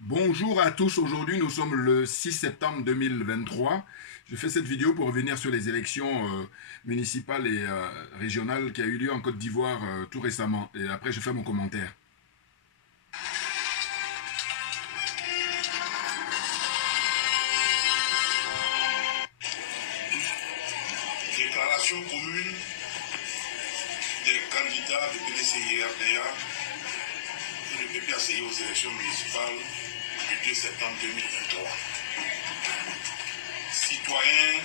Bonjour à tous, aujourd'hui nous sommes le 6 septembre 2023. Je fais cette vidéo pour revenir sur les élections municipales et régionales qui a eu lieu en Côte d'Ivoire tout récemment. Et après je fais mon commentaire. Déclaration commune des candidats du PDCI-RDA et du PPACI aux élections municipales du 2 septembre 2023. Citoyens,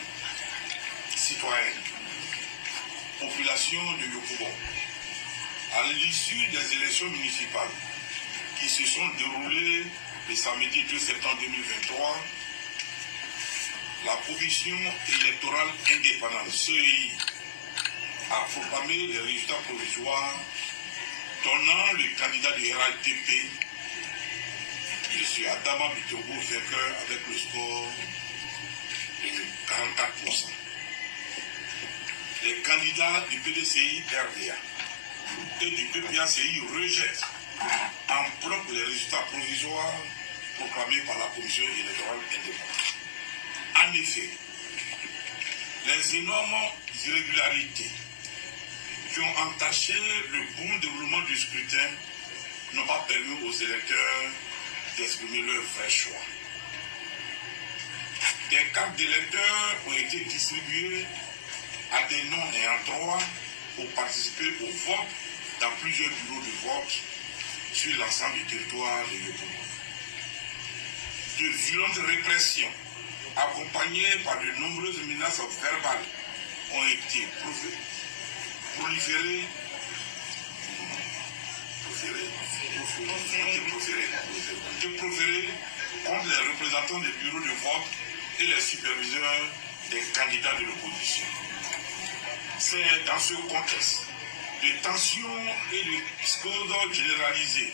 citoyennes, population de Yopougon, à l'issue des élections municipales qui se sont déroulées le samedi 2 septembre 2023, la commission électorale indépendante CEI a proclamé les résultats provisoires donnant le candidat du RADP, M. Adama Bitogo, vainqueur avec le score de 44%. Les candidats du PDCI RDA et du PPACI rejettent en bloc les résultats provisoires proclamés par la commission électorale indépendante. En effet, les énormes irrégularités qui ont entaché le bon déroulement du scrutin n'ont pas permis aux électeurs d'exprimer leur vrai choix. Des cartes d'électeurs ont été distribuées à des non-ayants droit pour participer au vote dans plusieurs bureaux de vote sur l'ensemble du territoire de Yopougon. De violentes répressions, accompagnées par de nombreuses menaces verbales, ont été proférées contre les représentants des bureaux de vote et les superviseurs des candidats de l'opposition. C'est dans ce contexte de tensions et de psychose généralisée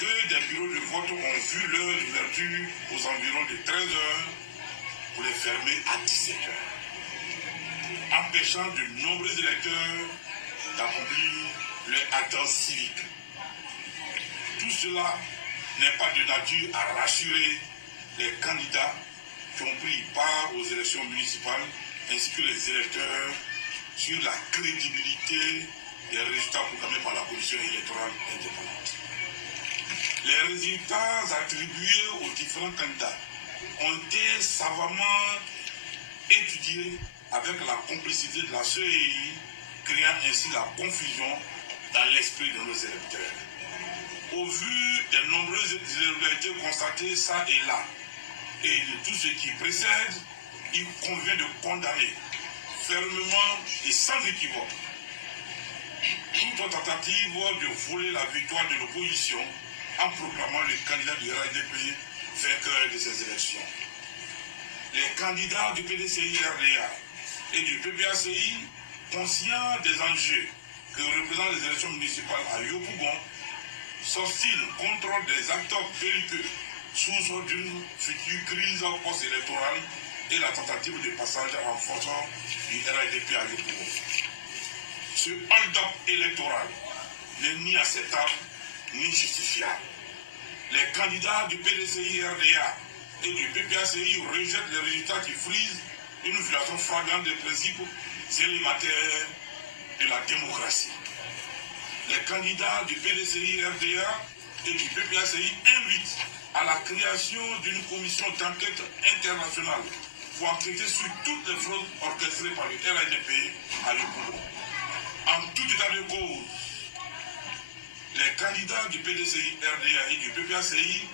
que des bureaux de vote ont vu leur ouverture aux environs de 13 h pour les fermer à 17 h, empêchant de nombreux électeurs d'accomplir leur acte civique. Tout cela n'est pas de nature à rassurer les candidats qui ont pris part aux élections municipales ainsi que les électeurs sur la crédibilité des résultats proclamés par la commission électorale indépendante. Les résultats attribués aux différents candidats ont été savamment étudiés avec la complicité de la CEI, créant ainsi la confusion dans l'esprit de nos électeurs. Au vu des nombreuses irrégularités constatées ça et là, et de tout ce qui précède, il convient de condamner fermement et sans équivoque toute tentative de voler la victoire de l'opposition en proclamant le candidat du RADP vainqueur de ces élections. Les candidats du PDCI-RDA et du PPACI, conscients des enjeux que représentent les élections municipales à Yopougon, s'obstinent contre des acteurs belliqueux source d'une future crise post-électorale et la tentative de passage en force du RADP à Yopougon. Ce hold-up électoral n'est ni acceptable ni justifiable. Les candidats du PDCI-RDA et du PPACI rejettent les résultats qui frisent une violation flagrante des principes élémentaires de la démocratie. Les candidats du PDCI-RDA et du PPACI invitent à la création d'une commission d'enquête internationale pour enquêter sur toutes les fraudes orchestrées par le RADP à Yopougon. En tout état de cause, les candidats du PDCI-RDA et du PPACI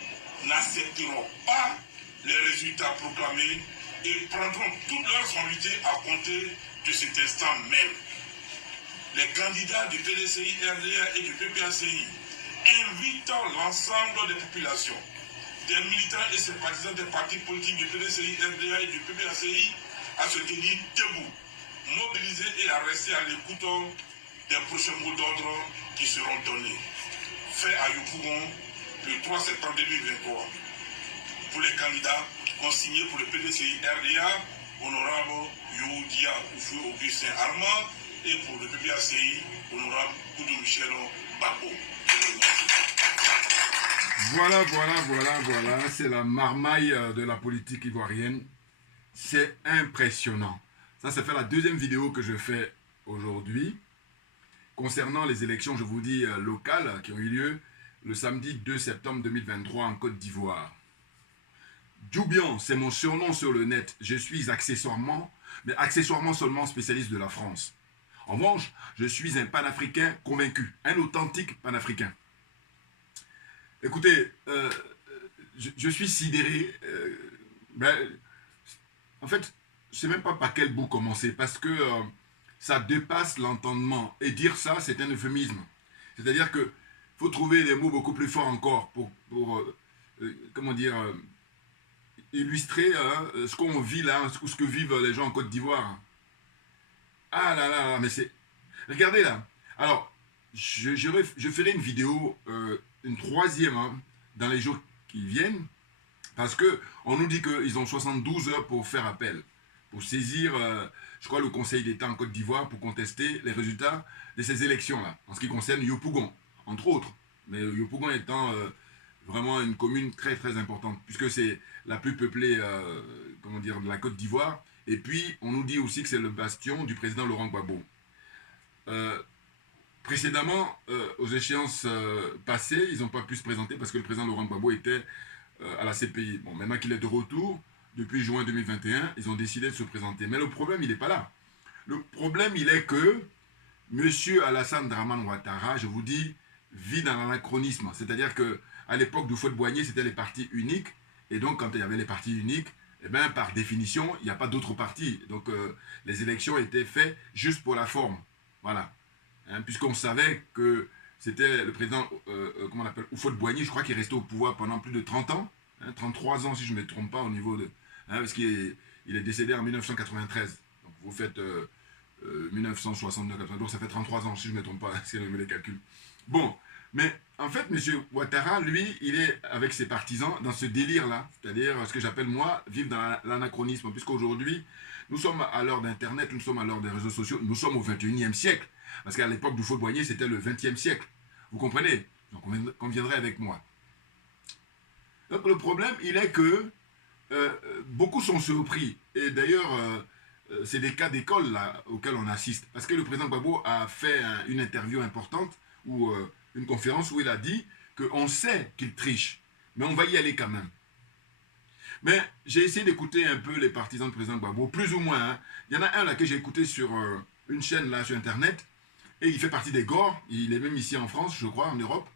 n'accepteront pas les résultats proclamés et prendront toute leur responsabilité à compter de cet instant même. Les candidats du PDCI-RDA et du PPACI invitent l'ensemble des populations, des militants et sympathisants des partis politiques du PDCI-RDA et du PPACI à se tenir debout, mobilisés et à rester à l'écoute des prochains mots d'ordre qui seront donnés. Fait à Yopougon le 3 septembre 2023. Pour les candidats consignés pour le PDCI-RDA, honorable Youdia Oufou Augustin Armand, et pour le PPACI, honorable Koudou Michel Babo. Voilà. C'est la marmaille de la politique ivoirienne. C'est impressionnant. Ça fait la deuxième vidéo que je fais aujourd'hui. Concernant les élections, je vous dis, locales qui ont eu lieu le samedi 2 septembre 2023 en Côte d'Ivoire. Djoubian, c'est mon surnom sur le net. Je suis accessoirement, mais accessoirement seulement spécialiste de la France. En revanche, je suis un panafricain convaincu, un authentique panafricain. Écoutez, je suis sidéré. En fait, je ne sais même pas par quel bout commencer, parce que ça dépasse l'entendement. Et dire ça, c'est un euphémisme. C'est-à-dire qu'il faut trouver des mots beaucoup plus forts encore pour comment dire, illustrer ce qu'on vit là, ce que vivent les gens en Côte d'Ivoire. Ah là, mais c'est... Regardez là. Alors, je ferai une vidéo, une troisième, dans les jours qui viennent, parce qu'on nous dit qu'ils ont 72 heures pour faire appel, pour saisir, je crois, le Conseil d'État en Côte d'Ivoire pour contester les résultats de ces élections-là, en ce qui concerne Yopougon, entre autres. Mais Yopougon étant vraiment une commune très très importante, puisque c'est la plus peuplée comment dire, de la Côte d'Ivoire. Et puis, on nous dit aussi que c'est le bastion du président Laurent Gbagbo. Précédemment, aux échéances passées, ils n'ont pas pu se présenter parce que le président Laurent Gbagbo était à la CPI. Bon, maintenant qu'il est de retour, depuis juin 2021, ils ont décidé de se présenter. Mais le problème, il n'est pas là. Le problème, il est que M. Alassane Dramane Ouattara, je vous dis, vit dans l'anachronisme. C'est-à-dire qu'à l'époque du Houphouët-Boigny, c'était les partis uniques. Et donc, quand il y avait les partis uniques, eh bien, par définition, il n'y a pas d'autres partis. Donc, les élections étaient faites juste pour la forme. Voilà. Hein, puisqu'on savait que c'était le président, comment on appelle, Houphouët-Boigny, je crois qu'il est resté au pouvoir pendant plus de 30 ans. Hein, 33 ans, si je ne me trompe pas, au niveau de... Hein, parce qu'il est décédé en 1993. Donc, vous faites 1969, ça fait 33 ans, si je ne me trompe pas, si je me les calcule. Bon, mais en fait, M. Ouattara, lui, il est avec ses partisans dans ce délire-là, c'est-à-dire ce que j'appelle, moi, vivre dans l'anachronisme, puisqu'aujourd'hui, nous sommes à l'heure d'Internet, nous sommes à l'heure des réseaux sociaux, nous sommes au 21e siècle, parce qu'à l'époque du Houphouët-Boigny, c'était le 20e siècle. Vous comprenez? Donc, on conviendrait avec moi. Donc, le problème, il est que beaucoup sont surpris, et d'ailleurs... c'est des cas d'école là auxquels on assiste. Parce que le président Gbagbo a fait une interview importante, ou une conférence où il a dit qu'on sait qu'il triche, mais on va y aller quand même. Mais j'ai essayé d'écouter un peu les partisans du président Gbagbo, plus ou moins. Hein. Il y en a un là que j'ai écouté sur une chaîne là sur Internet, et il fait partie des Gors, il est même ici en France, je crois, en Europe.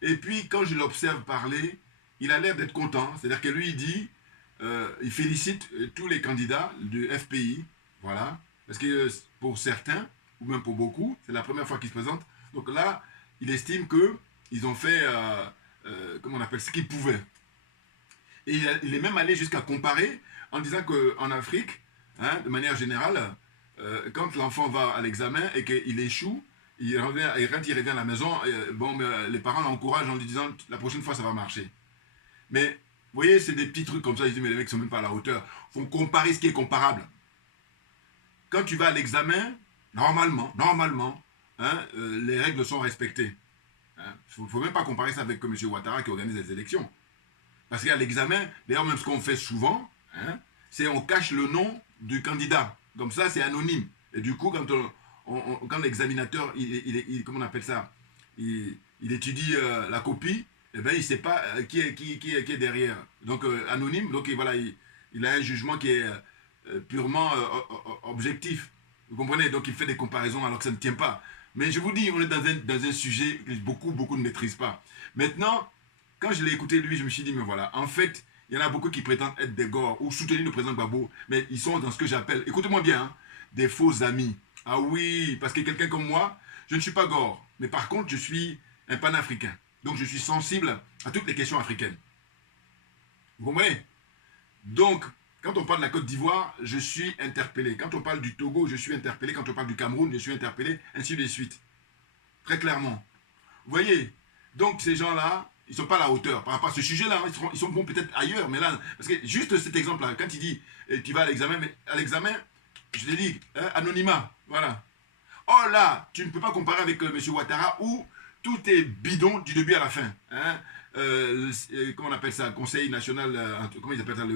Et puis quand je l'observe parler, il a l'air d'être content. C'est-à-dire que lui, il dit... il félicite tous les candidats du FPI, voilà, parce que pour certains, ou même pour beaucoup, c'est la première fois qu'ils se présentent. Donc là, il estime qu'ils ont fait, comment on appelle, ce qu'ils pouvaient. Et il est même allé jusqu'à comparer en disant qu'en Afrique, hein, de manière générale, quand l'enfant va à l'examen et qu'il échoue, quand il revient à la maison, bon, les parents l'encouragent en lui disant la prochaine fois ça va marcher. Mais vous voyez, c'est des petits trucs comme ça, ils disent mais les mecs ne sont même pas à la hauteur. Il faut comparer ce qui est comparable. Quand tu vas à l'examen, normalement, hein, les règles sont respectées. Hein. Il ne faut même pas comparer ça avec M. Ouattara qui organise les élections. Parce qu'à l'examen, d'ailleurs même ce qu'on fait souvent, hein, c'est on cache le nom du candidat. Comme ça, c'est anonyme. Et du coup, quand l'examinateur, comment on appelle ça, il étudie la copie, eh ben, il ne sait pas qui est derrière. Donc, anonyme, donc voilà, il a un jugement qui est purement objectif. Vous comprenez? Donc, il fait des comparaisons alors que ça ne tient pas. Mais je vous dis, on est dans un sujet que beaucoup ne maîtrisent pas. Maintenant, quand je l'ai écouté, lui, je me suis dit, mais voilà, en fait, il y en a beaucoup qui prétendent être des Gors ou soutenir le président Gbagbo, mais ils sont dans ce que j'appelle, écoutez-moi bien, hein, des faux amis. Ah oui, parce que quelqu'un comme moi, je ne suis pas Gors, mais par contre, je suis un panafricain. Donc, je suis sensible à toutes les questions africaines. Vous comprenez? Donc, quand on parle de la Côte d'Ivoire, je suis interpellé. Quand on parle du Togo, je suis interpellé. Quand on parle du Cameroun, je suis interpellé, ainsi de suite. Très clairement. Vous voyez? Donc, ces gens-là, ils ne sont pas à la hauteur par rapport à ce sujet-là. Hein, ils sont bons peut-être ailleurs, mais là, parce que juste cet exemple-là, quand il dit, tu vas à l'examen, mais à l'examen, je te dis, hein, anonymat, voilà. Oh là, tu ne peux pas comparer avec M. Ouattara où tout est bidon du début à la fin. Hein. comment on appelle ça, Conseil national, comment ils appellent ça,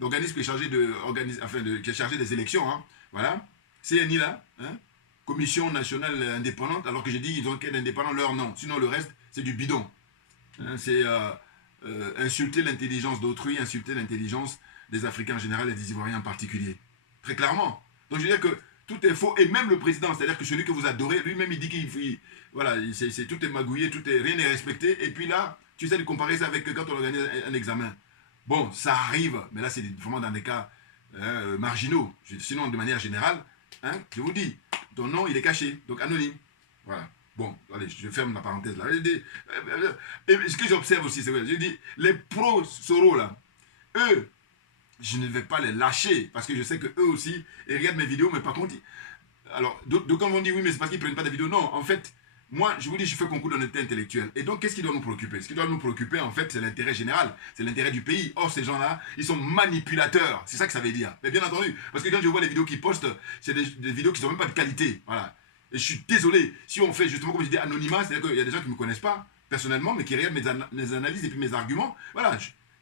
l'organisme qui est chargé qui est chargé des élections, hein, voilà, CNI là, hein, Commission nationale indépendante, alors que j'ai dit ils ont qu'un indépendant leur nom, sinon le reste c'est du bidon. Hein, c'est insulter l'intelligence d'autrui, insulter l'intelligence des Africains en général et des Ivoiriens en particulier. Très clairement. Donc je veux dire que tout est faux, et même le président, c'est-à-dire que celui que vous adorez, lui-même il dit qu'il voilà, tout est magouillé, rien n'est respecté, et puis là, tu essaies de comparer ça avec quand on organise un examen. Bon, ça arrive, mais là c'est vraiment dans des cas marginaux. Sinon, de manière générale, hein, je vous dis, ton nom il est caché, donc anonyme. Voilà. Bon, allez, je ferme la parenthèse là. Et ce que j'observe aussi, c'est vrai, je dis, les pro-Soro là, eux, je ne vais pas les lâcher parce que je sais que eux aussi, ils regardent mes vidéos, mais par contre, alors, d'aucuns vont dire oui, mais c'est parce qu'ils ne prennent pas des vidéos. Non, en fait, moi, je vous dis, je fais concours d'honnêteté intellectuelle. Et donc, qu'est-ce qui doit nous préoccuper? Ce qui doit nous préoccuper, en fait, c'est l'intérêt général, c'est l'intérêt du pays. Or, ces gens-là, ils sont manipulateurs. C'est ça que ça veut dire. Mais bien entendu, parce que quand je vois les vidéos qu'ils postent, c'est des vidéos qui n'ont même pas de qualité. Voilà. Et je suis désolé, si on fait justement, comme je dis, anonymat, c'est-à-dire qu'il y a des gens qui ne me connaissent pas personnellement, mais qui regardent mes analyses et puis mes arguments. Voilà,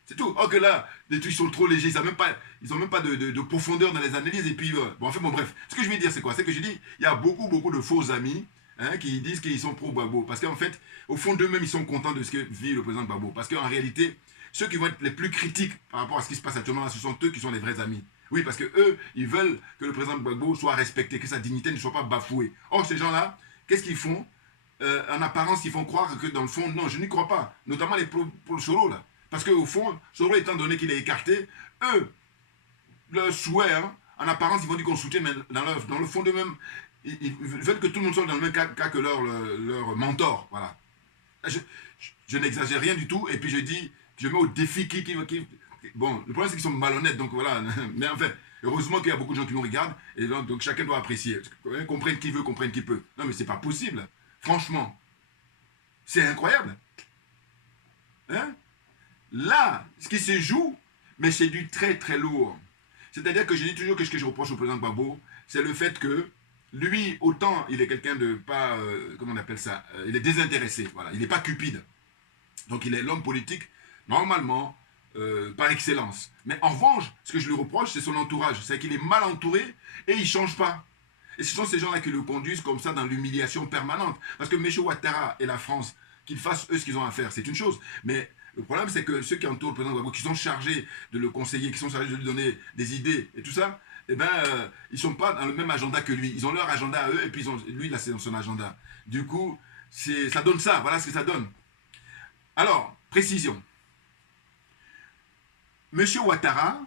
c'est tout. Or que là, les trucs sont trop légers, ils n'ont même pas de profondeur dans les analyses. Et puis, bon, enfin, bon, bref. Ce que je veux dire, c'est quoi? C'est que je dis, il y a beaucoup de faux amis, hein, qui disent qu'ils sont pro-Gbagbo. Parce qu'en fait, au fond d'eux-mêmes, ils sont contents de ce que vit le président Gbagbo. Parce qu'en réalité, ceux qui vont être les plus critiques par rapport à ce qui se passe actuellement, ce sont eux qui sont les vrais amis. Oui, parce que eux, ils veulent que le président Gbagbo soit respecté, que sa dignité ne soit pas bafouée. Or, ces gens-là, qu'est-ce qu'ils font? En apparence, ils font croire que dans le fond, non, je n'y crois pas. Notamment les pro-Soro, là. Parce qu'au fond, Soro, étant donné qu'il est écarté, eux, leur souhait, hein, en apparence, ils vont dire qu'on soutient, mais dans le fond d'eux-mêmes, ils veulent que tout le monde soit dans le même cas que leur mentor. Voilà. Je n'exagère rien du tout, et puis je dis, je mets au défi bon, le problème c'est qu'ils sont malhonnêtes, donc voilà. Mais enfin, heureusement qu'il y a beaucoup de gens qui nous regardent, et donc chacun doit apprécier. Comprenne qui veut, comprenne qui peut. Non, mais c'est pas possible. Franchement. C'est incroyable. Hein? Là, ce qui se joue, mais c'est du très très lourd. C'est-à-dire que je dis toujours que ce que je reproche au président Gbagbo, c'est le fait que lui, autant il est quelqu'un de pas, comment on appelle ça, il est désintéressé, voilà, il n'est pas cupide. Donc il est l'homme politique, normalement, par excellence. Mais en revanche, ce que je lui reproche, c'est son entourage. C'est qu'il est mal entouré et il ne change pas. Et ce sont ces gens-là qui le conduisent comme ça dans l'humiliation permanente. Parce que M. Ouattara et la France, qu'ils fassent eux ce qu'ils ont à faire, c'est une chose. Mais le problème, c'est que ceux qui entourent le président Gbagbo, qui sont chargés de le conseiller, qui sont chargés de lui donner des idées et tout ça, eh ben, ils ne sont pas dans le même agenda que lui. Ils ont leur agenda à eux et puis lui, là, c'est dans son agenda. Du coup, ça donne ça. Voilà ce que ça donne. Alors, précision. Monsieur Ouattara,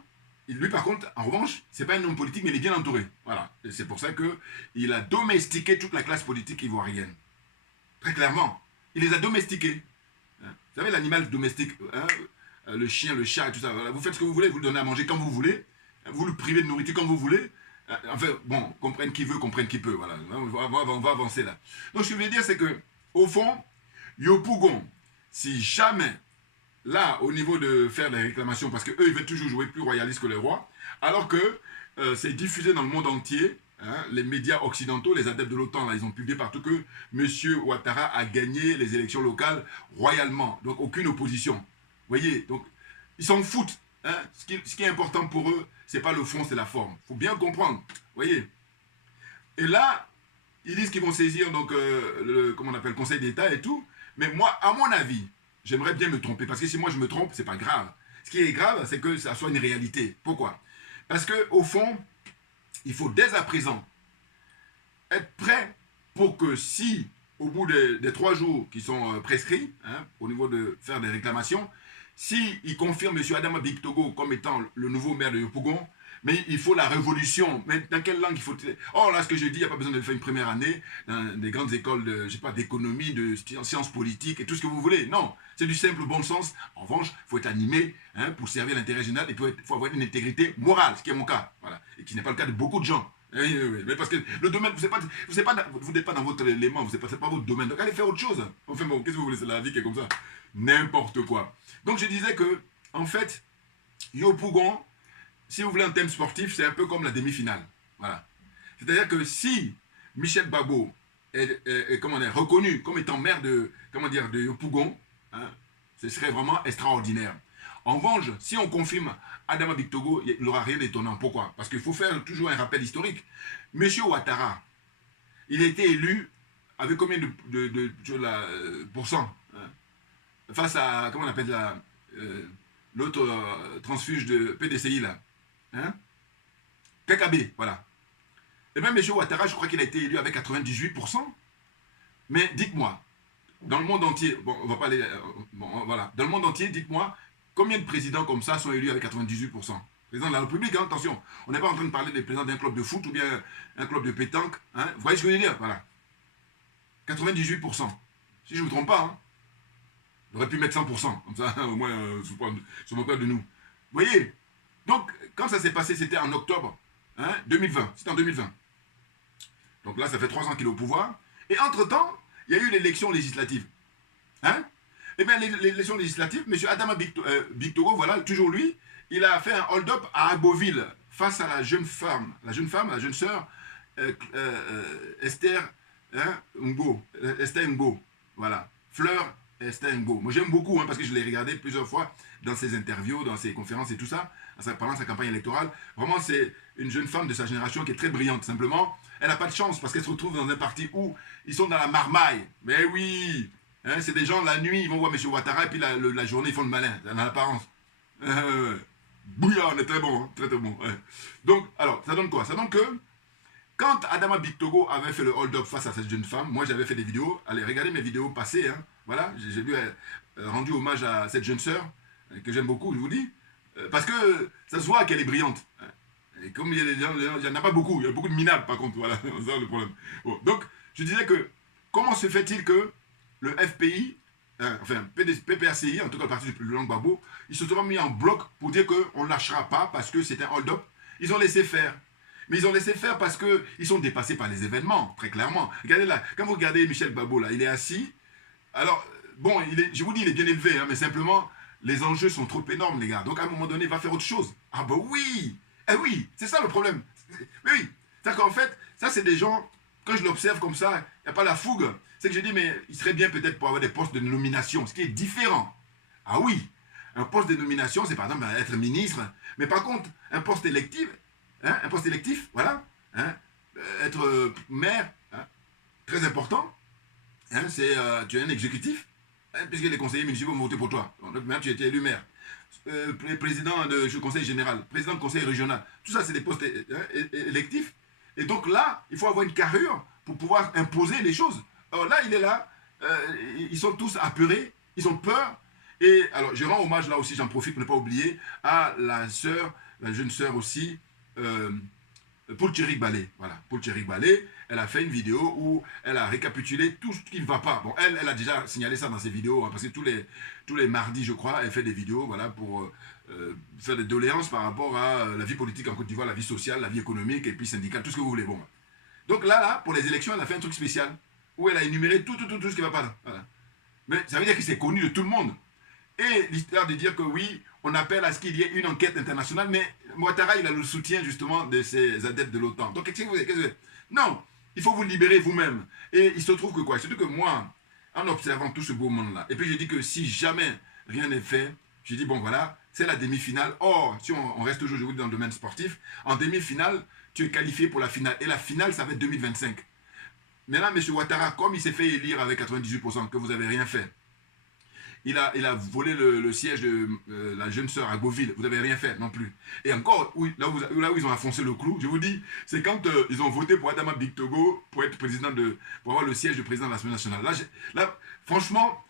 lui par contre, en revanche, c'est pas un homme politique, mais il est bien entouré. Voilà. Et c'est pour ça qu'il a domestiqué toute la classe politique ivoirienne. Très clairement. Il les a domestiqués. Vous savez, l'animal domestique, hein, le chien, le chat et tout ça, voilà, vous faites ce que vous voulez, vous le donnez à manger quand vous voulez, vous le privez de nourriture quand vous voulez. Enfin, bon, comprenne qui veut, comprenne qui peut. Voilà. On va avancer là. Donc, ce que je veux dire, c'est que, au fond, Yopougon, si jamais là, au niveau de faire des réclamations, parce qu'eux, ils veulent toujours jouer plus royaliste que les rois, alors que c'est diffusé dans le monde entier, hein, les médias occidentaux, les adeptes de l'OTAN, là, ils ont publié partout que M. Ouattara a gagné les élections locales royalement, donc aucune opposition. Vous voyez, donc ils s'en foutent. Hein. Ce qui est important pour eux, c'est pas le fond, c'est la forme. Il faut bien comprendre. Vous voyez. Et là, ils disent qu'ils vont saisir donc, comment on appelle, le Conseil d'État et tout, mais moi, à mon avis, j'aimerais bien me tromper, parce que si moi je me trompe, c'est pas grave. Ce qui est grave, c'est que ça soit une réalité. Pourquoi? Parce qu'au fond, il faut dès à présent être prêt pour que si, au bout des 3 jours qui sont prescrits, hein, au niveau de faire des réclamations, si il confirme M. Adama Bictogo comme étant le nouveau maire de Yopougon, mais il faut la révolution. Mais dans quelle langue il faut... Oh là, ce que je dis, il n'y a pas besoin de faire une première année dans des grandes écoles de, je sais pas, d'économie, de sciences politiques et tout ce que vous voulez. Non, c'est du simple bon sens. En revanche, il faut être animé, hein, pour servir l'intérêt général et il faut avoir une intégrité morale, ce qui est mon cas. Voilà. Et qui n'est pas le cas de beaucoup de gens. Oui. Mais parce que le domaine, vous n'êtes pas dans votre élément, vous n'êtes pas votre domaine. Donc allez faire autre chose. Enfin bon, qu'est-ce que vous voulez? C'est la vie qui est comme ça. N'importe quoi. Donc je disais que, en fait, Yopougon, si vous voulez un thème sportif, c'est un peu comme la demi-finale. Voilà. C'est-à-dire que si Michel Gbagbo est reconnu comme étant maire de Yopougon, hein, Ce serait vraiment extraordinaire. En revanche, si on confirme Adama Bictogo, il n'aura rien d'étonnant. Pourquoi? Parce qu'il faut faire toujours un rappel historique. Monsieur Ouattara, il a été élu avec combien de pourcents, hein, face à, comment on appelle l'autre transfuge de PDCI là, hein, PKB, voilà. Et même M. Ouattara, je crois qu'il a été élu avec 98%. Mais dites-moi, dans le monde entier, bon, on va pas aller, bon, voilà, dans le monde entier, dites-moi, combien de présidents comme ça sont élus avec 98%? Président de la République, hein, attention, on n'est pas en train de parler des présidents d'un club de foot ou bien un club de pétanque, hein, vous voyez ce que je veux dire? Voilà. 98%. Si je ne me trompe pas, hein, j'aurais pu mettre 100%, comme ça, au moins, sur mon code de nous. Vous voyez? Donc, quand ça s'est passé, c'était en octobre, hein, 2020, c'était en 2020. Donc là, ça fait 3 ans qu'il est au pouvoir. Et entre-temps, il y a eu l'élection législative. Hein? Eh bien, l'élection législative, M. Adama Bictogo, voilà, toujours lui, il a fait un hold-up à Agboville face à la jeune sœur Esther Ngo. Esther Ngo, voilà. Fleur Esther Ngo. Moi, j'aime beaucoup, hein, parce que je l'ai regardé plusieurs fois dans ses interviews, dans ses conférences et tout ça, pendant sa campagne électorale. Vraiment, c'est une jeune femme de sa génération qui est très brillante. Simplement, elle n'a pas de chance parce qu'elle se retrouve dans un parti où ils sont dans la marmaille. Mais oui, hein, c'est des gens, la nuit, ils vont voir M. Ouattara et puis la journée, ils font le malin, dans l'apparence. Bouillard, on est très bon, hein, très très bon. Ouais. Donc, alors, ça donne quoi? Ça donne que, quand Adama Bictogo avait fait le hold-up face à cette jeune femme, moi j'avais fait des vidéos, allez, regardez mes vidéos passées, hein, voilà, j'ai rendu hommage à cette jeune sœur, que j'aime beaucoup, je vous dis, parce que ça se voit qu'elle est brillante. Et comme il n'y en a pas beaucoup, il y a beaucoup de minables par contre, voilà, c'est ça le problème. Bon, donc, je disais que, comment se fait-il que le FPI, enfin, PPRCI, en tout cas le parti du Laurent Gbagbo, ils se sont mis en bloc pour dire qu'on ne lâchera pas parce que c'est un hold-up. Ils ont laissé faire. Mais ils ont laissé faire parce qu'ils sont dépassés par les événements, très clairement. Regardez là, quand vous regardez Michel Gbagbo, là, il est assis. Alors, bon, je vous dis, il est bien élevé, hein, mais simplement, les enjeux sont trop énormes, les gars. Donc, à un moment donné, il va faire autre chose. Ah ben oui. Eh oui, c'est ça le problème. Mais oui, c'est-à-dire qu'en fait, ça, c'est des gens, quand je l'observe comme ça, il n'y a pas la fougue. C'est que je dis, mais il serait bien peut-être pour avoir des postes de nomination, ce qui est différent. Ah oui, un poste de nomination, c'est par exemple être ministre. Mais par contre, un poste électif, hein, voilà, hein, être maire, hein, très important, hein, tu es un exécutif, hein, puisque les conseillers municipaux vont voter pour toi. Donc, maintenant, tu as été élu maire. Président du conseil général, président du conseil régional, tout ça, c'est des postes électifs. Et donc là, il faut avoir une carrure pour pouvoir imposer les choses. Alors là, il est là, ils sont tous apeurés, ils ont peur. Et alors, je rends hommage là aussi, j'en profite pour ne pas oublier, à la jeune sœur aussi, Paul Tchérik Balé. Voilà, Paul Tchérik Balé, elle a fait une vidéo où elle a récapitulé tout ce qui ne va pas. Bon, elle a déjà signalé ça dans ses vidéos, hein, parce que tous les mardis, je crois, elle fait des vidéos, voilà, pour faire des doléances par rapport à la vie politique en Côte d'Ivoire, la vie sociale, la vie économique, et puis syndicale, tout ce que vous voulez. Bon. Donc là, pour les élections, elle a fait un truc spécial, où elle a énuméré tout ce qui ne va pas là. Voilà. Mais ça veut dire que c'est connu de tout le monde. Et l'histoire de dire que oui, on appelle à ce qu'il y ait une enquête internationale, mais Ouattara, il a le soutien justement de ses adeptes de l'OTAN. Donc qu'est-ce que vous faites? Non, il faut vous libérer vous-même. Et il se trouve que quoi? Surtout que moi, en observant tout ce beau monde-là, et puis je dis que si jamais rien n'est fait, je dis bon voilà, c'est la demi-finale. Or, si on reste toujours, je vous dis, dans le domaine sportif, en demi-finale, tu es qualifié pour la finale. Et la finale, ça va être 2025. Maintenant, M. Ouattara, comme il s'est fait élire avec 98%, que vous n'avez rien fait, il a volé le siège de la jeune sœur à Beauville. Vous n'avez rien fait non plus. Et encore, là où ils ont enfoncé le clou, je vous dis, c'est quand ils ont voté pour Adama Bictogo pour être pour avoir le siège de président de l'Assemblée nationale. Là, franchement,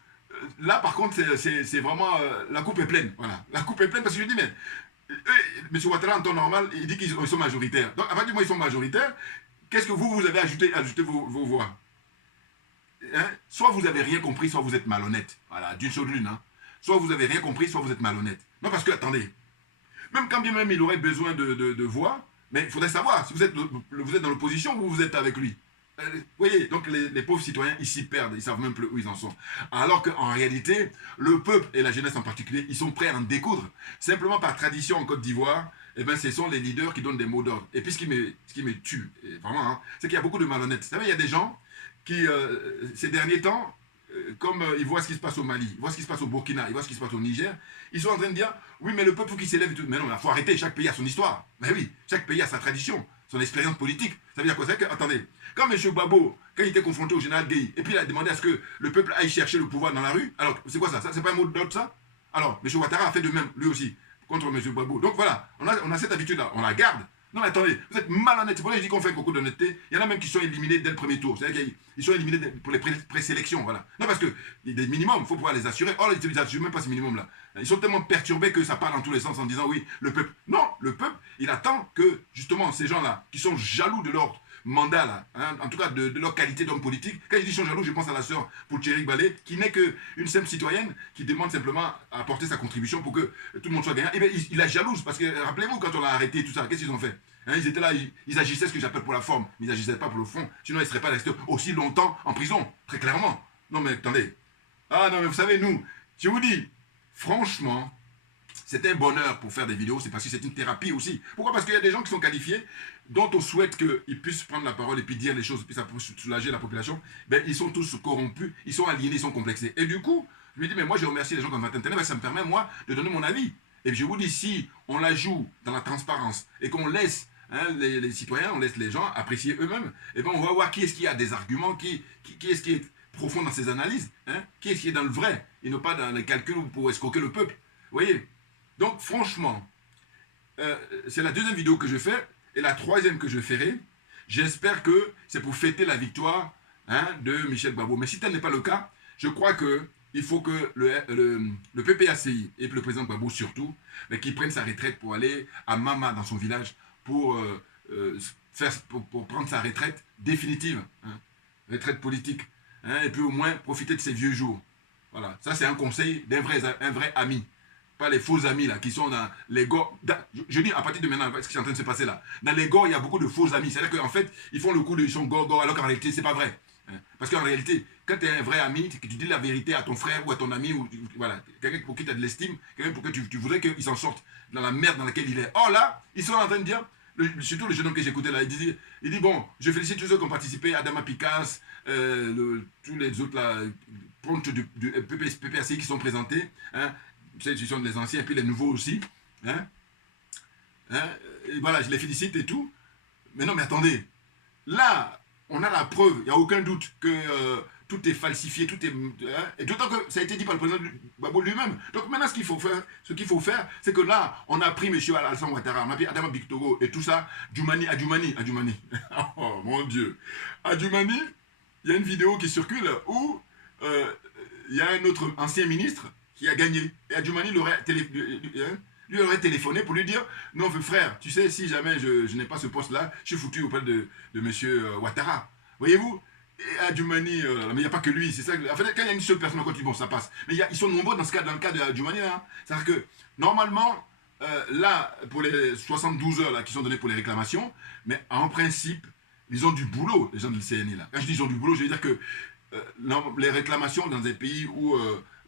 là par contre, c'est vraiment la coupe est pleine. Voilà, la coupe est pleine parce que je dis mais M. Ouattara en temps normal, il dit qu'ils sont majoritaires. Donc à partir du moment où ils sont majoritaires, qu'est-ce que vous avez ajouté vos voix? Hein? Soit vous n'avez rien compris, soit vous êtes malhonnête. Voilà, d'une chose l'une. Hein? Soit vous n'avez rien compris, soit vous êtes malhonnête. Non, parce que, attendez, même quand bien même il aurait besoin de voix, mais il faudrait savoir si vous êtes dans l'opposition ou vous êtes avec lui. Vous voyez, donc les pauvres citoyens, ils s'y perdent, ils ne savent même plus où ils en sont. Alors qu'en réalité, le peuple et la jeunesse en particulier, ils sont prêts à en découdre. Simplement par tradition en Côte d'Ivoire, eh ben, ce sont les leaders qui donnent des mots d'ordre. Et puis ce qui me tue, vraiment, hein, c'est qu'il y a beaucoup de malhonnêtes. Vous savez, il y a des gens qui, ces derniers temps, comme ils voient ce qui se passe au Mali, ils voient ce qui se passe au Burkina, ils voient ce qui se passe au Niger, ils sont en train de dire, oui, mais le peuple, faut qu'il s'élève et tout. Mais non, il faut arrêter, chaque pays a son histoire. Mais oui, chaque pays a sa tradition, son expérience politique. Ça veut dire quoi? Ça veut dire que, attendez, quand M. Gbagbo, quand il était confronté au général Gueye, et puis il a demandé à ce que le peuple aille chercher le pouvoir dans la rue, alors, c'est quoi ça? C'est pas un mot d'ordre, ça? Alors, M. Ouattara a fait de même, lui aussi, contre M. Gbagbo. Donc voilà, on a cette habitude-là, on la garde. Non mais attendez, vous êtes malhonnête. C'est pour ça que je dis qu'on fait un concours d'honnêteté. Il y en a même qui sont éliminés dès le premier tour. C'est-à-dire qu'ils sont éliminés pour les présélections. Voilà. Non parce que des minimums, il faut pouvoir les assurer. Or, ils n'assurent même pas ces minimums-là. Ils sont tellement perturbés que ça parle dans tous les sens en disant oui, le peuple. Non, le peuple, il attend que justement ces gens-là, qui sont jaloux de leur mandat, là, hein, en tout cas de leur qualité d'homme politique. Quand je dis sont jaloux, je pense à la sœur Poulcherik Balé, qui n'est qu'une simple citoyenne qui demande simplement à apporter sa contribution pour que tout le monde soit gagnant. Et bien, il la jalouse, parce que rappelez-vous, quand on l'a arrêté et tout ça, qu'est-ce qu'ils ont fait? Hein, ils étaient là, ils agissaient ce que j'appelle pour la forme, mais ils n'agissaient pas pour le fond. Sinon, ils ne seraient pas restés aussi longtemps en prison, très clairement. Non, mais attendez. Ah non, mais vous savez, nous, je vous dis, franchement, c'est un bonheur pour faire des vidéos, c'est parce que c'est une thérapie aussi. Pourquoi? Parce qu'il y a des gens qui sont qualifiés, dont on souhaite qu'ils puissent prendre la parole et puis dire les choses, puis ça peut soulager la population. Ben, ils sont tous corrompus, ils sont aliénés, ils sont complexés. Et du coup, je me dis, mais moi, je remercie les gens comme Internet, ben, ça me permet, moi, de donner mon avis. Et je vous dis, si on la joue dans la transparence et qu'on laisse les citoyens, on laisse les gens apprécier eux-mêmes, et ben on va voir qui est-ce qui a des arguments, qui est-ce qui est profond dans ses analyses, hein, qui est-ce qui est dans le vrai, et non pas dans les calculs pour escroquer le peuple. Vous voyez? Donc franchement, c'est la deuxième vidéo que je fais, et la troisième que je ferai. J'espère que c'est pour fêter la victoire, hein, de Michel Gbagbo. Mais si tel n'est pas le cas, je crois qu'il faut que le PPACI, et le président Gbagbo surtout, qu'il prenne sa retraite pour aller à Mama, dans son village, pour prendre sa retraite définitive, hein, retraite politique, hein, et puis au moins profiter de ses vieux jours. Voilà, ça c'est un conseil d'un vrai ami. Pas les faux amis là, qui sont dans les gors. Je dis à partir de maintenant, ce qui est en train de se passer là. Dans les gors, il y a beaucoup de faux amis. C'est-à-dire qu'en fait, ils font le coup de ils sont gors, alors qu'en réalité, c'est pas vrai. Hein. Parce qu'en réalité, quand tu es un vrai ami, que tu dis la vérité à ton frère ou à ton ami, ou voilà, quelqu'un pour qui tu as de l'estime, quelqu'un pour qui tu voudrais qu'il s'en sorte dans la merde dans laquelle il est. Or là, ils sont en train de dire, surtout le jeune homme que j'écoutais là, il dit bon, je félicite tous ceux qui ont participé, Adama Picasse, tous les autres là, pontes du PPACI qui sont présentés, hein. Ce sont les anciens et puis les nouveaux aussi. Hein? Hein? Et voilà, je les félicite et tout. Mais non, mais attendez. Là, on a la preuve, il n'y a aucun doute que tout est falsifié, tout est. Hein? Et d'autant que ça a été dit par le président Gbagbo lui-même. Donc maintenant, ce qu'il faut faire, c'est que là, on a pris M. Alassane Ouattara, on a pris Adama Bictogo et tout ça. Adjoumani. Oh mon Dieu. Adjoumani, il y a une vidéo qui circule où il y a un autre ancien ministre qui a gagné. Et Adjoumani lui aurait téléphoné pour lui dire « Non, frère, tu sais, si jamais je n'ai pas ce poste-là, je suis foutu auprès de M. Ouattara. » Voyez-vous? Et Adjoumani, mais il n'y a pas que lui, c'est ça. En fait, quand il y a une seule personne, bon, ça passe. Mais ils sont nombreux dans le cas de Adjoumani. Hein. C'est-à-dire que, normalement, là, pour les 72 heures là, qui sont données pour les réclamations, mais en principe, ils ont du boulot, les gens du CNI. Là. Quand je dis ils ont du boulot, je veux dire que les réclamations dans des pays où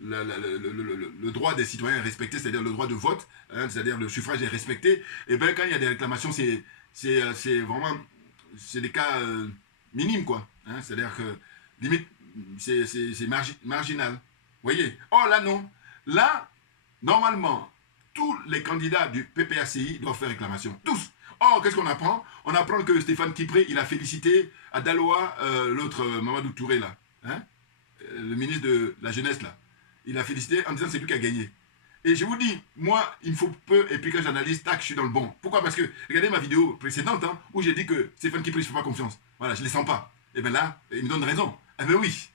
le droit des citoyens est respecté, c'est-à-dire le droit de vote, hein, c'est-à-dire le suffrage est respecté, et bien quand il y a des réclamations, c'est vraiment, c'est des cas minimes, quoi. Hein, c'est-à-dire que, limite, c'est marginal. Vous voyez? Oh là, non. Là, normalement, tous les candidats du PPACI doivent faire réclamation. Tous. Or, qu'est-ce qu'on apprend? On apprend que Stéphane Kipré, il a félicité à Daloa, l'autre Mamadou Touré, là. Hein, le ministre de la Jeunesse, là. Il a félicité en disant que c'est lui qui a gagné. Et je vous dis, moi, il me faut peu, et puis quand j'analyse, tac, je suis dans le bon. Pourquoi? Parce que, regardez ma vidéo précédente, hein, où j'ai dit que Stéphane Kipré, je ne fais pas confiance. Voilà, je ne les sens pas. Et bien là, il me donne raison. Eh bien oui.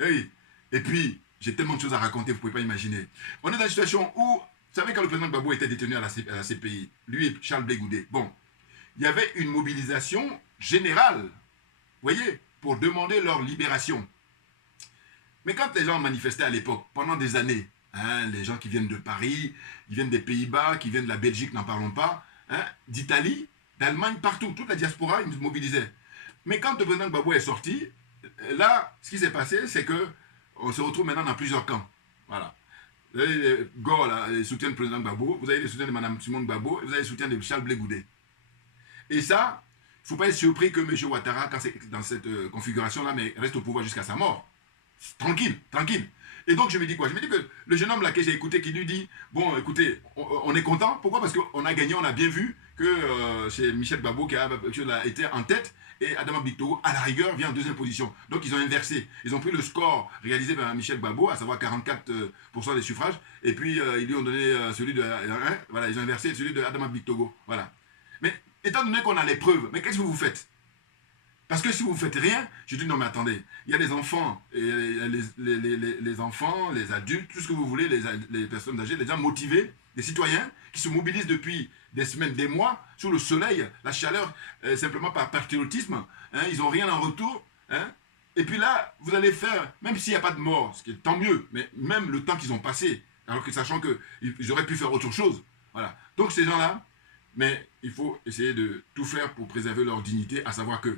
Oui. Et puis, j'ai tellement de choses à raconter, vous ne pouvez pas imaginer. On est dans une situation où, vous savez, quand le président Gbagbo était détenu à la CPI, lui et Charles Blé Goudé, bon, il y avait une mobilisation générale, vous voyez, pour demander leur libération. Mais quand les gens manifestaient à l'époque, pendant des années, hein, les gens qui viennent de Paris, qui viennent des Pays-Bas, qui viennent de la Belgique, n'en parlons pas, hein, d'Italie, d'Allemagne, partout, toute la diaspora, ils se mobilisaient. Mais quand le président Gbagbo est sorti, là, ce qui s'est passé, c'est qu'on se retrouve maintenant dans plusieurs camps. Voilà. Vous avez les Gore, là, les soutiens du président Gbagbo, vous avez les soutiens de Mme Simone Gbagbo, et vous avez les soutiens de Charles Blé Goudé. Et ça, il ne faut pas être surpris que M. Ouattara, quand c'est dans cette configuration-là, mais reste au pouvoir jusqu'à sa mort. tranquille, tranquille. Et donc je me dis quoi? Je me dis que le jeune homme là que j'ai écouté qui lui dit, bon écoutez, on est content, pourquoi? Parce qu'on a gagné, on a bien vu que c'est Michel Gbagbo qui a été en tête et Adama Bictogo, à la rigueur, vient en deuxième position. Donc ils ont inversé. Ils ont pris le score réalisé par Michel Gbagbo, à savoir 44% des suffrages, et puis ils lui ont donné celui de... voilà, ils ont inversé celui de Adama Bictogo. Voilà. Mais étant donné qu'on a les preuves, mais qu'est-ce que vous faites? Parce que si vous ne faites rien, je dis non mais attendez, il y a les enfants, et les enfants, les adultes, tout ce que vous voulez, les personnes âgées, les gens motivés, les citoyens qui se mobilisent depuis des semaines, des mois, sur le soleil, la chaleur, simplement par patriotisme, hein, ils n'ont rien en retour, hein, et puis là, vous allez faire, même s'il n'y a pas de mort, ce qui est tant mieux, mais même le temps qu'ils ont passé, alors que sachant qu'ils auraient pu faire autre chose, voilà. Donc ces gens-là, mais il faut essayer de tout faire pour préserver leur dignité, à savoir que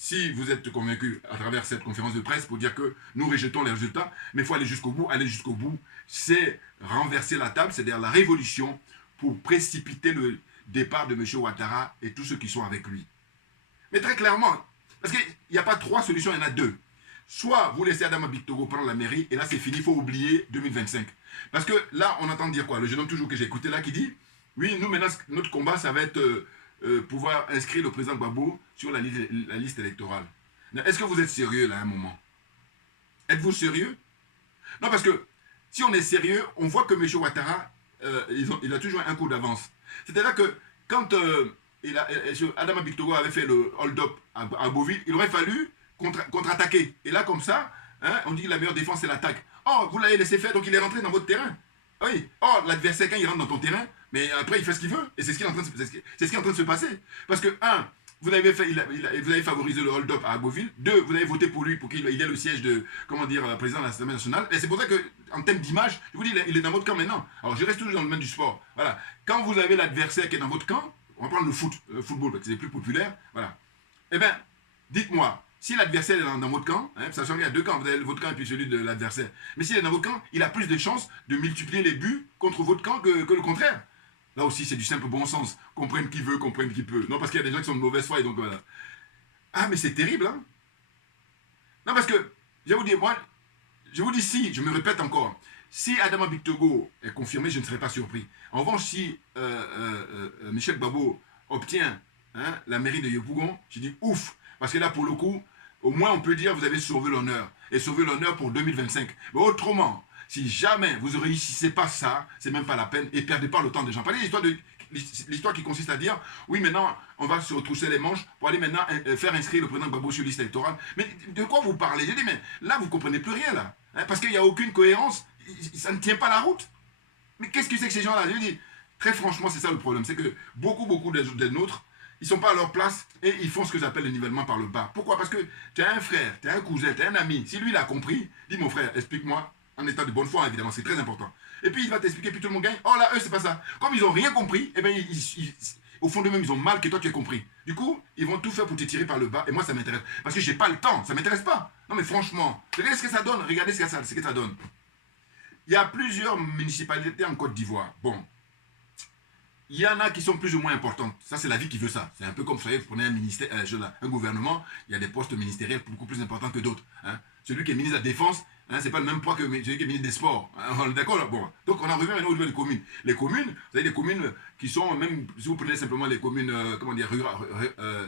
si vous êtes convaincu à travers cette conférence de presse pour dire que nous rejetons les résultats, mais il faut aller jusqu'au bout, c'est renverser la table, c'est-à-dire la révolution pour précipiter le départ de M. Ouattara et tous ceux qui sont avec lui. Mais très clairement, parce qu'il n'y a pas trois solutions, il y en a deux. Soit vous laissez Adama Bictogo prendre la mairie, et là c'est fini, il faut oublier 2025. Parce que là, on entend dire quoi? Le jeune homme toujours que j'ai écouté là qui dit, oui, nous maintenant, notre combat, ça va être... pouvoir inscrire le président Gbagbo sur la liste électorale. Est-ce que vous êtes sérieux là à un moment? Êtes-vous sérieux? Non, parce que si on est sérieux, on voit que M. Ouattara, il a toujours un coup d'avance. C'est-à-dire que quand Adama Bictogo avait fait le hold-up à Beauville, il aurait fallu contre-attaquer. Et là, comme ça, hein, on dit que la meilleure défense, c'est l'attaque. Oh, vous l'avez laissé faire, donc il est rentré dans votre terrain. Oui. Oh, l'adversaire, quand il rentre dans ton terrain, mais après, il fait ce qu'il veut. Et c'est ce qui est en train de se passer. Parce que, un, vous avez favorisé le hold-up à Beauville. Deux, vous avez voté pour lui pour qu'il ait le siège de, comment dire, président de l'Assemblée nationale. Et c'est pour ça qu'en termes d'image, je vous dis, il est dans votre camp maintenant. Alors, je reste toujours dans le domaine du sport. Voilà. Quand vous avez l'adversaire qui est dans votre camp, on va prendre le football, parce que c'est plus populaire. Voilà. Eh bien, dites-moi, si l'adversaire est dans votre camp, hein, sachant qu'il y a deux camps, vous avez votre camp et puis celui de l'adversaire. Mais s'il est dans votre camp, il a plus de chances de multiplier les buts contre votre camp que le contraire. Là aussi, c'est du simple bon sens. Comprenne qui veut, comprenne qui peut. Non, parce qu'il y a des gens qui sont de mauvaise foi et donc voilà. Ah, mais c'est terrible, hein? Non, parce que, je vais vous dire, moi, je vous dis si, je me répète encore, si Adama Bictogo est confirmé, je ne serai pas surpris. En revanche, si Michel Gbagbo obtient la mairie de Yopougon, je dis ouf, parce que là, pour le coup, au moins on peut dire vous avez sauvé l'honneur. Et sauvé l'honneur pour 2025. Mais autrement, si jamais vous ne réussissez pas ça, c'est même pas la peine et perdez pas le temps des gens. Parlez l'histoire qui consiste à dire oui, maintenant on va se retrousser les manches pour aller maintenant faire inscrire le président Gbagbo sur liste électorale. Mais de quoi vous parlez? J'ai dit mais là vous comprenez plus rien là, hein, parce qu'il n'y a aucune cohérence, ça ne tient pas la route. Mais qu'est-ce que c'est que ces gens-là? Je dis très franchement, c'est ça le problème, c'est que beaucoup des nôtres, ils ne sont pas à leur place et ils font ce que j'appelle le nivellement par le bas. Pourquoi? Parce que tu as un frère, tu as un cousin, tu as un ami. Si lui il a compris, dis mon frère, explique-moi en état de bonne foi, évidemment, c'est très important. Et puis il va t'expliquer, puis tout le monde gagne. Oh là, eux, c'est pas ça. Comme ils n'ont rien compris, eh bien, au fond d'eux-mêmes, ils ont mal que toi tu aies compris. Du coup, ils vont tout faire pour te tirer par le bas. Et moi, ça m'intéresse. Parce que j'ai pas le temps, ça m'intéresse pas. Non, mais franchement, regardez ce que ça donne. Regardez ce que ça donne. Il y a plusieurs municipalités en Côte d'Ivoire. Bon. Il y en a qui sont plus ou moins importantes. Ça, c'est la vie qui veut ça. C'est un peu comme, vous savez, vous prenez un ministère, un gouvernement, il y a des postes ministériels beaucoup plus importants que d'autres. Hein. Celui qui est ministre de la Défense, hein, c'est pas le même poids que celui qui est ministre des Sports. Hein, d'accord là? Bon. Donc, on en revient maintenant au niveau des communes. Les communes, vous avez des communes qui sont, même si vous prenez simplement les communes, comment dire, rurales,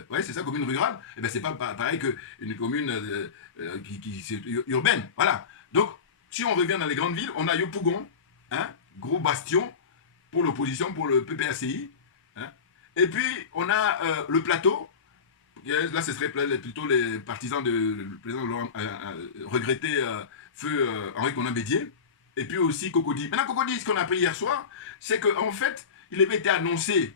ouais, c'est ça, communes rurales, eh bien, c'est pas pareil qu'une commune qui urbaine. Voilà. Donc, si on revient dans les grandes villes, on a Yopougon, hein, gros bastion, pour l'opposition, pour le PPACI. Hein. Et puis, on a le plateau. Là, ce serait plutôt les partisans du président regretté feu Henri Konan Bédié. Et puis aussi Cocody. Maintenant, Cocody, ce qu'on a appris hier soir, c'est qu'en fait, il avait été annoncé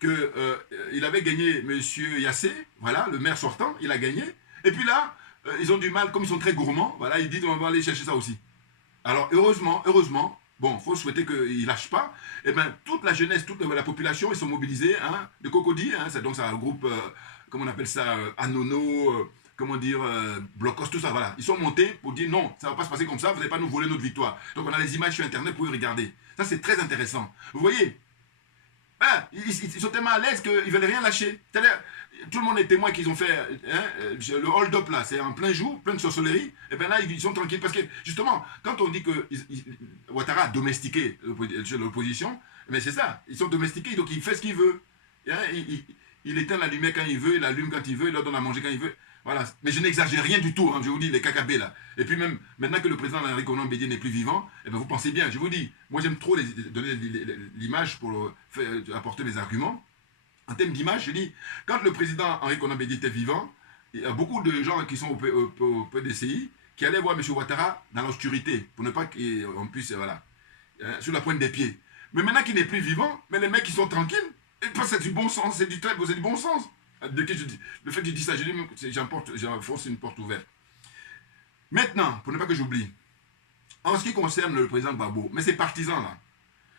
qu'il avait gagné M. Yassé, voilà, le maire sortant, il a gagné. Et puis là, ils ont du mal, comme ils sont très gourmands, voilà, ils disent on va aller chercher ça aussi. Alors, heureusement, bon, il faut souhaiter qu'ils ne lâchent pas. Et bien, toute la jeunesse, toute la population, ils sont mobilisés, hein, de Cocody, hein, donc c'est un groupe, comment on appelle ça, Anono, comment dire, Blocos, tout ça, voilà. Ils sont montés pour dire non, ça ne va pas se passer comme ça, vous n'allez pas nous voler notre victoire. Donc on a les images sur Internet pour y regarder. Ça, c'est très intéressant. Vous voyez, Voilà, ils sont tellement à l'aise qu'ils ne veulent rien lâcher. C'est-à-dire, tout le monde est témoin qu'ils ont fait le hold-up là, c'est en plein jour, plein de sorcellerie. Et bien là, ils sont tranquilles. Parce que justement, quand on dit que Ouattara a domestiqué l'opposition, mais c'est ça, ils sont domestiqués, donc il fait ce qu'il veut. Il éteint la lumière quand il veut, il allume quand il veut, il leur donne à manger quand il veut. Voilà. Mais je n'exagère rien du tout, hein, je vous dis, les KKB là. Et puis même, maintenant que le président Henri Konan Bédié n'est plus vivant, eh ben vous pensez bien, je vous dis, moi j'aime trop donner l'image pour apporter mes arguments. En termes d'image, je dis, quand le président Henri Konan Bédié était vivant, il y a beaucoup de gens qui sont au PDCI qui allaient voir M. Ouattara dans l'obscurité, pour ne pas qu'on puisse, voilà, sur la pointe des pieds. Mais maintenant qu'il n'est plus vivant, mais les mecs ils sont tranquilles, et c'est du bon sens, c'est du bon sens. De que je dis, le fait que je dis ça, j'enfonce une porte ouverte. Maintenant, pour ne pas que j'oublie, en ce qui concerne le président Gbagbo, mais ces partisans là,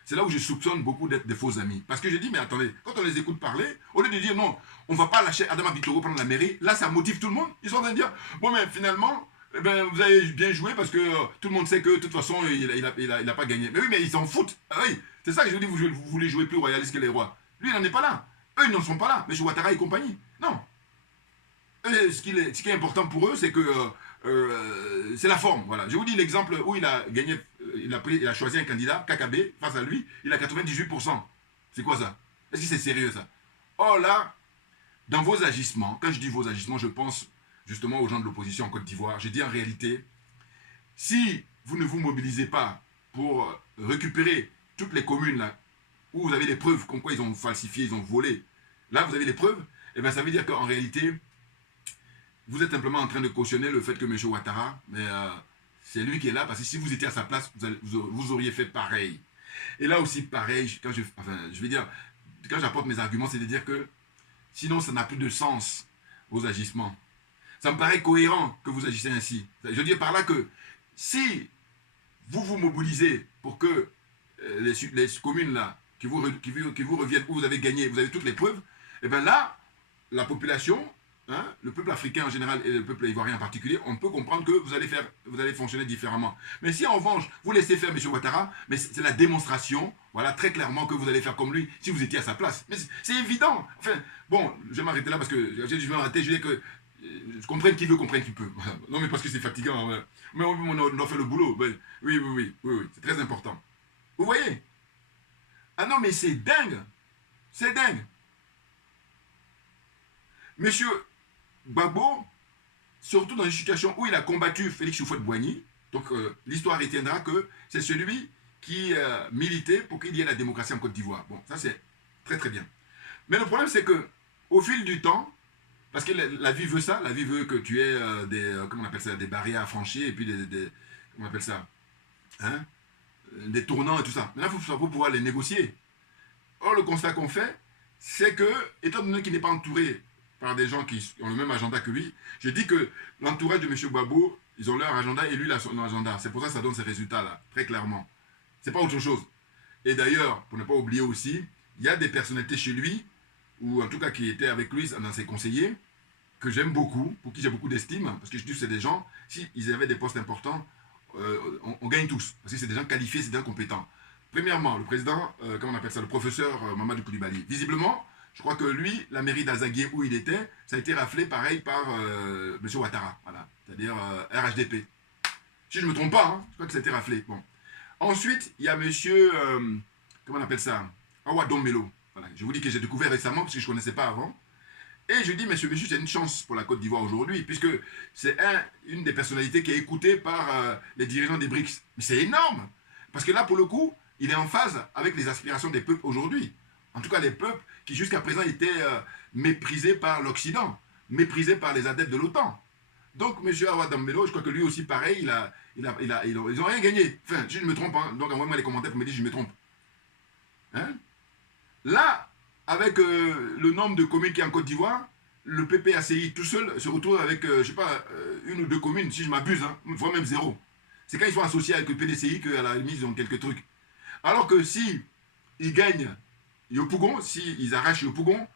c'est là où je soupçonne beaucoup d'être des faux amis. Parce que je dis, mais attendez, quand on les écoute parler, au lieu de dire non, on ne va pas lâcher Adama Bitoro prendre la mairie, là ça motive tout le monde. Ils sont en train de dire, bon mais finalement, eh ben, vous avez bien joué parce que tout le monde sait que de toute façon, il a pas gagné. Mais oui, mais ils s'en foutent. Ah oui, c'est ça que je vous dis, vous voulez jouer plus royaliste que les rois. Lui, il n'en est pas là. Eux, ils n'en sont pas là. Mais Ouattara et compagnie. Non. Eux, ce qui est important pour eux, c'est que c'est la forme. Voilà. Je vous dis l'exemple où il a gagné, il a choisi un candidat, KKB, face à lui, il a 98%. C'est quoi ça? Est-ce que c'est sérieux ça? Or là, dans vos agissements, quand je dis vos agissements, je pense justement aux gens de l'opposition en Côte d'Ivoire. Je dis en réalité, si vous ne vous mobilisez pas pour récupérer toutes les communes là, où vous avez des preuves comme quoi ils ont falsifié, ils ont volé, là vous avez des preuves, et bien ça veut dire qu'en réalité, vous êtes simplement en train de cautionner le fait que M. Ouattara, mais c'est lui qui est là, parce que si vous étiez à sa place, vous auriez fait pareil. Et là aussi, pareil, quand je vais dire, quand j'apporte mes arguments, c'est de dire que sinon ça n'a plus de sens, vos agissements. Ça me paraît cohérent que vous agissez ainsi. Je veux dire par là que si vous vous mobilisez pour que les communes là, qui vous reviennent, où vous avez gagné, vous avez toutes les preuves, et bien là, la population, hein, le peuple africain en général et le peuple ivoirien en particulier, on peut comprendre que vous allez fonctionner différemment. Mais si en revanche, vous laissez faire M. Ouattara, mais c'est la démonstration, voilà, très clairement que vous allez faire comme lui si vous étiez à sa place. Mais c'est évident. Enfin, bon, je vais m'arrêter là parce que je vais m'arrêter, je dis que je comprenne qui veut, comprenne qui peut. Non, mais parce que c'est fatigant. Ouais. Mais on doit faire le boulot. Oui, c'est très important. Vous voyez? Ah non, mais c'est dingue. C'est dingue. Monsieur Gbagbo, surtout dans une situation où il a combattu Félix Houphouët-Boigny, donc l'histoire retiendra que c'est celui qui militait pour qu'il y ait la démocratie en Côte d'Ivoire. Bon, ça c'est très très bien. Mais le problème c'est que au fil du temps, parce que la vie veut ça, la vie veut que tu aies comment on appelle ça, des barrières à franchir et puis comment on appelle ça, hein, des tournants et tout ça. Mais là, il faut pouvoir les négocier. Or, le constat qu'on fait, c'est que, étant donné qu'il n'est pas entouré par des gens qui ont le même agenda que lui, je dis que l'entourage de M. Gbagbo, ils ont leur agenda et lui, il a son agenda. C'est pour ça que ça donne ces résultats-là, très clairement. C'est pas autre chose. Et d'ailleurs, pour ne pas oublier aussi, il y a des personnalités chez lui, ou en tout cas qui étaient avec lui dans ses conseillers, que j'aime beaucoup, pour qui j'ai beaucoup d'estime, parce que je dis que c'est des gens, s'ils avaient des postes importants, on gagne tous, parce que c'est des gens qualifiés, c'est des gens compétents. Premièrement, le président, comment on appelle ça, le professeur Mamadou Koulibaly. Visiblement, je crois que lui, la mairie d'Azaguié où il était, ça a été raflé pareil par M. Ouattara, voilà, c'est-à-dire RHDP. Si je ne me trompe pas, hein, je crois que ça a été raflé. Bon. Ensuite, il y a M. comment on appelle ça, Awa Dombelo. Voilà. Je vous dis que j'ai découvert récemment, parce que je ne connaissais pas avant. Et je dis, monsieur, c'est une chance pour la Côte d'Ivoire aujourd'hui, puisque c'est une des personnalités qui est écoutée par les dirigeants des BRICS. Mais c'est énorme, parce que là, pour le coup, il est en phase avec les aspirations des peuples aujourd'hui. En tout cas, les peuples qui jusqu'à présent étaient méprisés par l'Occident, méprisés par les adeptes de l'OTAN. Donc, M. Awadambelo, je crois que lui aussi, pareil, ils n'ont rien gagné. Enfin, si je me trompe, hein, donc envoyez-moi les commentaires pour me dire si je me trompe. Hein? Là, avec le nombre de communes qui est en Côte d'Ivoire, le PPACI tout seul se retrouve avec, je ne sais pas, une ou deux communes, si je m'abuse, hein, voire même zéro. C'est quand ils sont associés avec le PDCI qu'à la limite, ils ont quelques trucs. Alors que si ils gagnent Yopougon, s'ils arrachent Yopougon,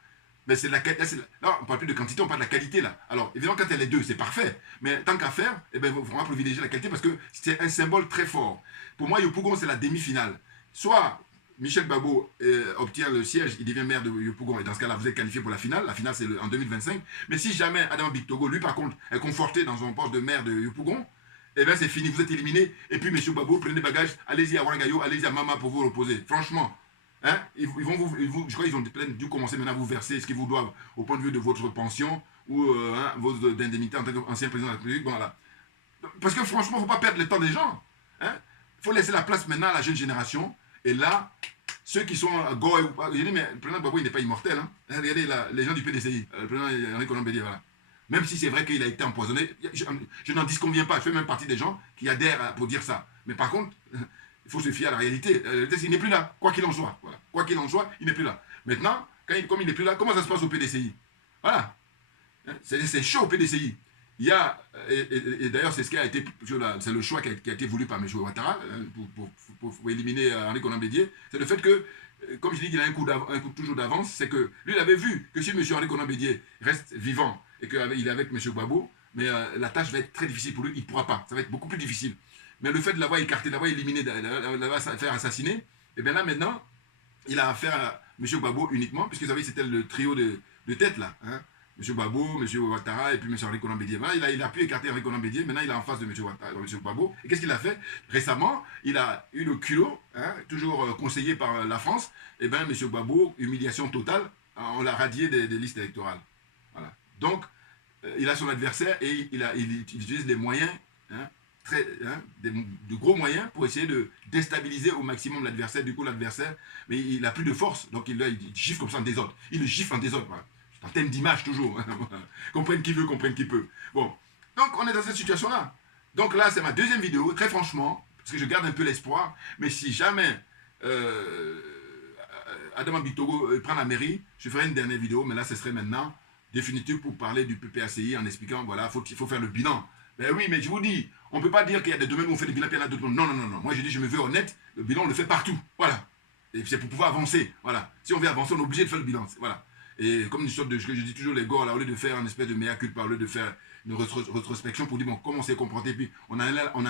ben c'est de la qualité. Là, on ne parle plus de quantité, on parle de la qualité là. Alors, évidemment, quand il y a les deux, c'est parfait. Mais tant qu'à faire, eh ben, il faut vraiment privilégier la qualité parce que c'est un symbole très fort. Pour moi, Yopougon, c'est la demi-finale. Soit Michel Gbagbo obtient le siège, il devient maire de Yopougon, et dans ce cas-là, vous êtes qualifié pour la finale. La finale, c'est en 2025. Mais si jamais Adama Bictogo, lui, par contre, est conforté dans son poste de maire de Yopougon, eh bien, c'est fini, vous êtes éliminé. Et puis, M. Gbagbo, prenez bagages, allez-y à Ouagayo, allez-y à Mama pour vous reposer. Franchement, hein, je crois qu'ils ont dû commencer maintenant à vous verser ce qu'ils vous doivent au point de vue de votre pension ou vos indemnités en tant qu'ancien président de la République. Bon, voilà. Parce que franchement, il ne faut pas perdre le temps des gens. Hein. Il faut laisser la place maintenant à la jeune génération. Et là, ceux qui sont Goy ou pas, j'ai dit, mais le président Gbagbo, il n'est pas immortel. Hein. Regardez les gens du PDCI, le président Henri Konan Bédié, voilà. Même si c'est vrai qu'il a été empoisonné, je n'en disconviens pas. Je fais même partie des gens qui adhèrent pour dire ça. Mais par contre, il faut se fier à la réalité. Il n'est plus là, quoi qu'il en soit. Voilà. Quoi qu'il en soit, il n'est plus là. Maintenant, comme il n'est plus là, comment ça se passe au PDCI? Voilà. C'est chaud au PDCI. Il y a, et d'ailleurs c'est ce qui a été, c'est le choix qui a été voulu par M. Ouattara pour éliminer Henri Konan Bédié, c'est le fait que, comme je dis qu'il a un coup toujours d'avance, c'est que lui il avait vu que si M. Henri Konan Bédié reste vivant et qu'il est avec M. Gbagbo, mais la tâche va être très difficile pour lui, il ne pourra pas, ça va être beaucoup plus difficile. Mais le fait de l'avoir écarté, de l'avoir éliminé, de l'avoir fait assassiner, et bien là maintenant, il a affaire à M. Gbagbo uniquement, puisque vous savez c'était le trio de tête là, hein. M. Gbagbo, M. Ouattara et puis M. Henri Konan Bédié. Il a pu écarter Henri Konan Bédié, maintenant il est en face de M. Gbagbo. Et qu'est-ce qu'il a fait? Récemment, il a eu le culot, hein, toujours conseillé par la France, et bien M. Gbagbo, humiliation totale, on l'a radié des listes électorales. Voilà. Donc, il a son adversaire et il utilise des moyens, hein, de gros moyens pour essayer de déstabiliser au maximum l'adversaire. Du coup, l'adversaire, mais il n'a plus de force, donc il gifle comme ça en désordre. Il le gifle en désordre. Voilà. En thème d'image toujours. Comprenne qui veut, comprenne qui peut. Bon, donc on est dans cette situation-là. Donc là, c'est ma deuxième vidéo, très franchement, parce que je garde un peu l'espoir, mais si jamais Adama Bictogo prend la mairie, je ferai une dernière vidéo, mais là, ce serait maintenant définitif pour parler du PPACI en expliquant, voilà, il faut faire le bilan. Ben oui, mais je vous dis, on ne peut pas dire qu'il y a des domaines où on fait le bilan, puis il y en a d'autres. Non, non, non, non. Moi, je dis, je me veux honnête, le bilan, on le fait partout. Voilà. Et c'est pour pouvoir avancer. Voilà. Si on veut avancer, on est obligé de faire le bilan. Voilà. Et comme une sorte de, je dis toujours les gars, là, au lieu de faire un espèce de mea culpa, au lieu de faire une rétrospection pour dire, bon, comment on s'est comporté, puis on en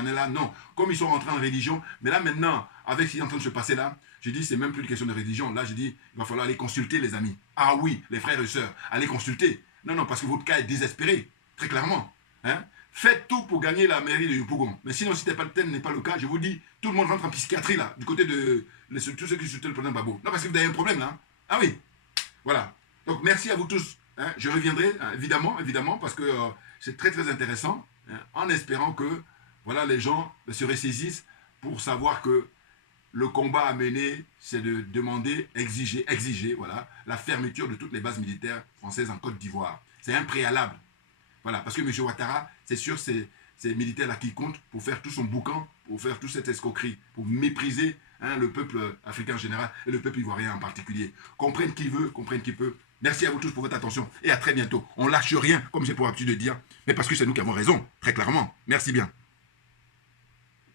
est là, non. Comme ils sont rentrés en religion, mais là maintenant, avec ce qui est en train de se passer là, je dis, c'est même plus une question de religion. Là, je dis, il va falloir aller consulter les amis. Ah oui, les frères et sœurs, allez consulter. Non, non, parce que votre cas est désespéré, très clairement. Hein? Faites tout pour gagner la mairie de Yopougon. Mais sinon, si tel n'est pas le cas, je vous dis, tout le monde rentre en psychiatrie là, du côté de tous ceux qui soutiennent le président Gbagbo. Non, parce que vous avez un problème là. Ah oui, voilà. Donc merci à vous tous. Hein. Je reviendrai, évidemment, parce que c'est très très intéressant, hein, en espérant que voilà, les gens se ressaisissent pour savoir que le combat à mener, c'est de demander, exiger voilà, la fermeture de toutes les bases militaires françaises en Côte d'Ivoire. C'est un préalable. Voilà, parce que M. Ouattara, c'est sûr, c'est ces militaires-là qui comptent pour faire tout son boucan, pour faire toute cette escroquerie, pour mépriser le peuple africain en général et le peuple ivoirien en particulier. Comprenne qui veut, comprenne qui peut. Merci à vous tous pour votre attention et à très bientôt. On lâche rien, comme j'ai pour habitude de dire, mais parce que c'est nous qui avons raison, très clairement. Merci bien.